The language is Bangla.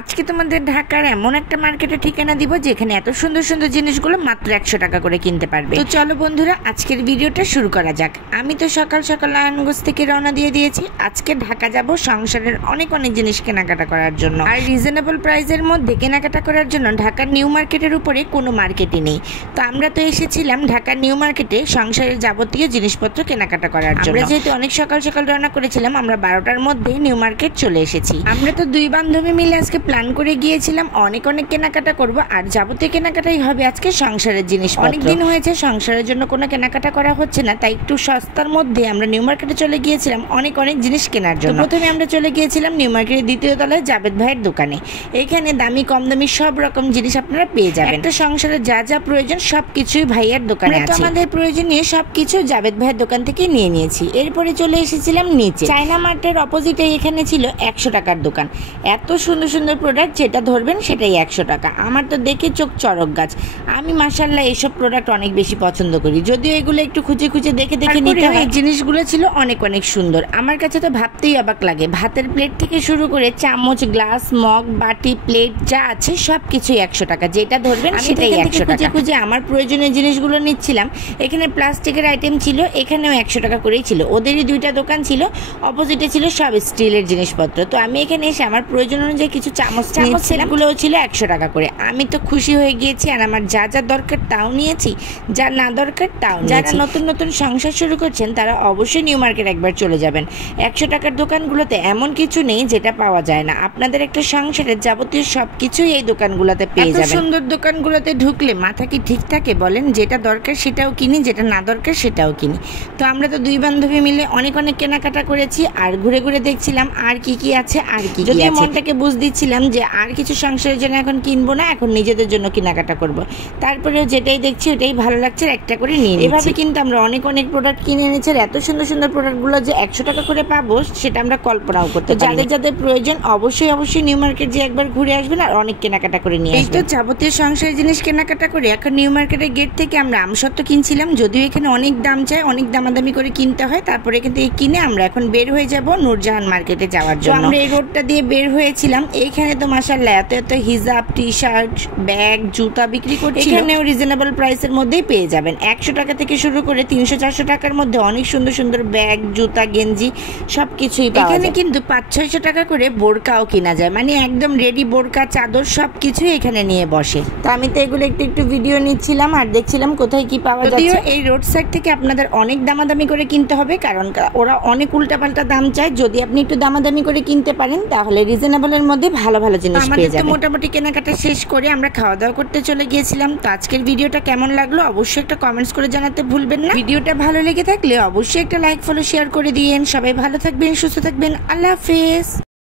আজকে তোমাদের ঢাকার এমন একটা মার্কেটের ঠিকানা দিব যেখানে এত সুন্দর সুন্দর জিনিসগুলো মাত্র 100 টাকা করে কিনতে পারবে। তো চলো বন্ধুরা, আজকের ভিডিওটা শুরু করা যাক। আমি তো সকাল সকাল নারায়ণগঞ্জ থেকে রওনা দিয়ে দিয়েছি। আজকে ঢাকা যাব সংসারের অনেক জিনিস কেনাকাটা করার জন্য, আর রিজনেবল প্রাইসের মধ্যে কেনাকাটা করার জন্য ঢাকার নিউ মার্কেটের উপরে কোনো মার্কেটই নেই। তো আমরা তো এসেছিলাম ঢাকার নিউ মার্কেটে সংসারের যাবতীয় জিনিসপত্র কেনাকাটা করার জন্য। আমরা যেহেতু অনেক সকাল সকাল রওনা করেছিলাম, আমরা 12টার মধ্যে নিউ মার্কেট চলে এসেছি। আমরা তো দুই বান্ধবী মিলে আজকে প্ল্যান করে গিয়েছিলাম অনেক কেনাকাটা করব, আর যাবতীয় কেনাকাটাই হবে আজকে সংসারের জিনিস। অনেকদিন হয়েছে সংসারের জন্য কোনো কেনাকাটা করা হচ্ছে না, তাই একটু সস্তার মধ্যে আমরা নিউ মার্কেটে চলে গিয়েছিলাম অনেক জিনিস কেনার জন্য। প্রথমে আমরা চলে গিয়েছিলাম নিউ মার্কেটের দ্বিতীয় তলায় জাবেদ ভাইয়ের দোকানে। এখানে দামি কম দামি সব রকম জিনিস আপনারা পেয়ে যাবেন। একটা সংসারে যা যা প্রয়োজন সবকিছুই ভাইয়ের দোকানে আছে। আমাদের প্রয়োজনীয় সবকিছু জাবেদ ভাইয়ের দোকান থেকে নিয়ে নিয়েছি। এরপরে চলে এসেছিলাম নিচে চায়না মার্টের অপোজিটে। এখানে ছিল 100 টাকার দোকান। এত সুন্দর সুন্দর প্রোডাক্ট, যেটা ধরবেন সেটাই 100 টাকা। আমার তো দেখে চোখ চড়ক গাছ। আমি মাশাআল্লাহ এইসব প্রোডাক্ট অনেক বেশি পছন্দ করি, যদিও এগুলো একটু খুঁজে খুঁজে দেখে নিতে হয়। এই জিনিসগুলো ছিল অনেক সুন্দর। আমার কাছে তো ভাবতেই অবাক লাগে। ভাতের প্লেট থেকে শুরু করে চামচ, গ্লাস, মগ, বাটি, প্লেট যা আছে সবকিছুই 100 টাকা। যেটা ধরবেন সেটাই 100 টাকা। খুঁজে আমার প্রয়োজনীয় জিনিসগুলো নিচ্ছিলাম। এখানে প্লাস্টিকের আইটেম ছিল, এখানেও 100 টাকা করেই ছিল। ওদেরই দুইটা দোকান ছিল, অপোজিটে ছিল সব স্টিলের জিনিসপত্র। তো আমি এখানে এসে আমার প্রয়োজন অনুযায়ী কিছু চামচ সেগুলোও ছিল 100 টাকা করে। আমি তো খুশি হয়ে গিয়েছি, আর আমার যা যা দরকার তাও নিয়েছি, যা না দরকার তাও নিয়েছি। যারা নতুন নতুন সংসার শুরু করছেন তারা অবশ্যই নিউ মার্কেট একবার চলে যাবেন। 100 টাকার দোকানগুলোতে এমন কিছু নেই যেটা পাওয়া যায় না। আপনাদের একটা সংসারের যাবতীয় সবকিছুই এই দোকানগুলোতে পেয়ে যাবেন। সুন্দর দোকানগুলোতে ঢুকলে মাথা কি ঠিক থাকে বলেন? যেটা দরকার সেটাও কিনি, যেটা না দরকার সেটাও কিনি। তো আমরা তো দুই বান্ধবী মিলে অনেক কেনাকাটা করেছি, আর ঘুরে ঘুরে দেখছিলাম আর কি কি আছে, আর কি কি আছে। মনটাকে বুঝ দিচ্ছিলাম যে আর কিছু সংসারের জন্য এখন কিনবো না, এখন নিজেদের জন্য কেনাকাটা করব। তারপরেও যেটাই দেখছি ওটাই ভালো লাগছে, একটা করে নিয়ে নিচ্ছি। এভাবে কিন্তু আমরা অনেক প্রোডাক্ট কিনে এনেছি। এত সুন্দর সুন্দর প্রোডাক্টগুলো যে 100 টাকা করে পাবো সেটা আমরা কল্পনাও করতে পারি। যাদের যাদের প্রয়োজন অবশ্যই নিউ মার্কেট যে একবার ঘুরে আসবেন আর অনেক কেনাকাটা করে নিয়ে আসবেন। এই তো যাবতীয় সংসারের জিনিস কেনাকাটা করে এখন নিউ মার্কেটের গেট থেকে আমরা আমসত্ত্ব কিনছিলাম। যদিও এখানে অনেক দাম চায়, অনেক দামাদামি করে কিনতে হয়। তারপরে এখান থেকে কিনে আমরা এখন বের হয়ে যাব নূরজাহান মার্কেটে যাওয়ার জন্য। আমরা এই রোডটা দিয়ে বের হয়েছিলাম। এইখানে তো মাশাআল্লাহ এত হিজাব, টি শার্ট, ব্যাগ, জুতা বিক্রি করছে। এখানেও রিজনেবল প্রাইসের মধ্যেই পেয়ে যাবেন। 100 টাকা থেকে শুরু করে 300-400 টাকার মধ্যে অনেক সুন্দর সুন্দর ব্যাগ, জুতা, গেঞ্জি সবকিছুই পাওয়া যায়। এখানে কিন্তু 500-600 টাকা করে বোরকাও কিনা যায়, মানে একদম রেডি বোরকা, চাদর সবকিছুই এখানে নিয়ে বসে। তো আমি তো এগুলো একটু ভিডিও নিচ্ছিলাম আর দেখছিলাম কোথায় কি পাওয়া যাচ্ছে। এই রোড সাইড থেকে আপনাদের অনেক দামাদামি করে কিনতে হবে, কারণ ওরা অনেক উল্টাপাল্টা দাম চায়। যদি আপনি একটু দামাদামি করে কিনতে পারেন তাহলে রিজনেবলের মধ্যে ভালো ভালো জিনিস পেয়ে যাবেন। মোটামুটি কেনাকাটা শেষ করে আমরা খাওয়া দাওয়া করতে চলে গিয়েছিলাম। তো আজকের ভিডিওটা কেমন লাগলো অবশ্যই একটা কমেন্টস করে জানাতে ভুলবেন না। ভিডিওটা ভালো লেগে থাকলে অবশ্যই একটা লাইক, ফলো, শেয়ার করে দিয়েন। সবাই ভালো থাকবেন, সুস্থ থাকবেন। আল্লাহ হাফেজ।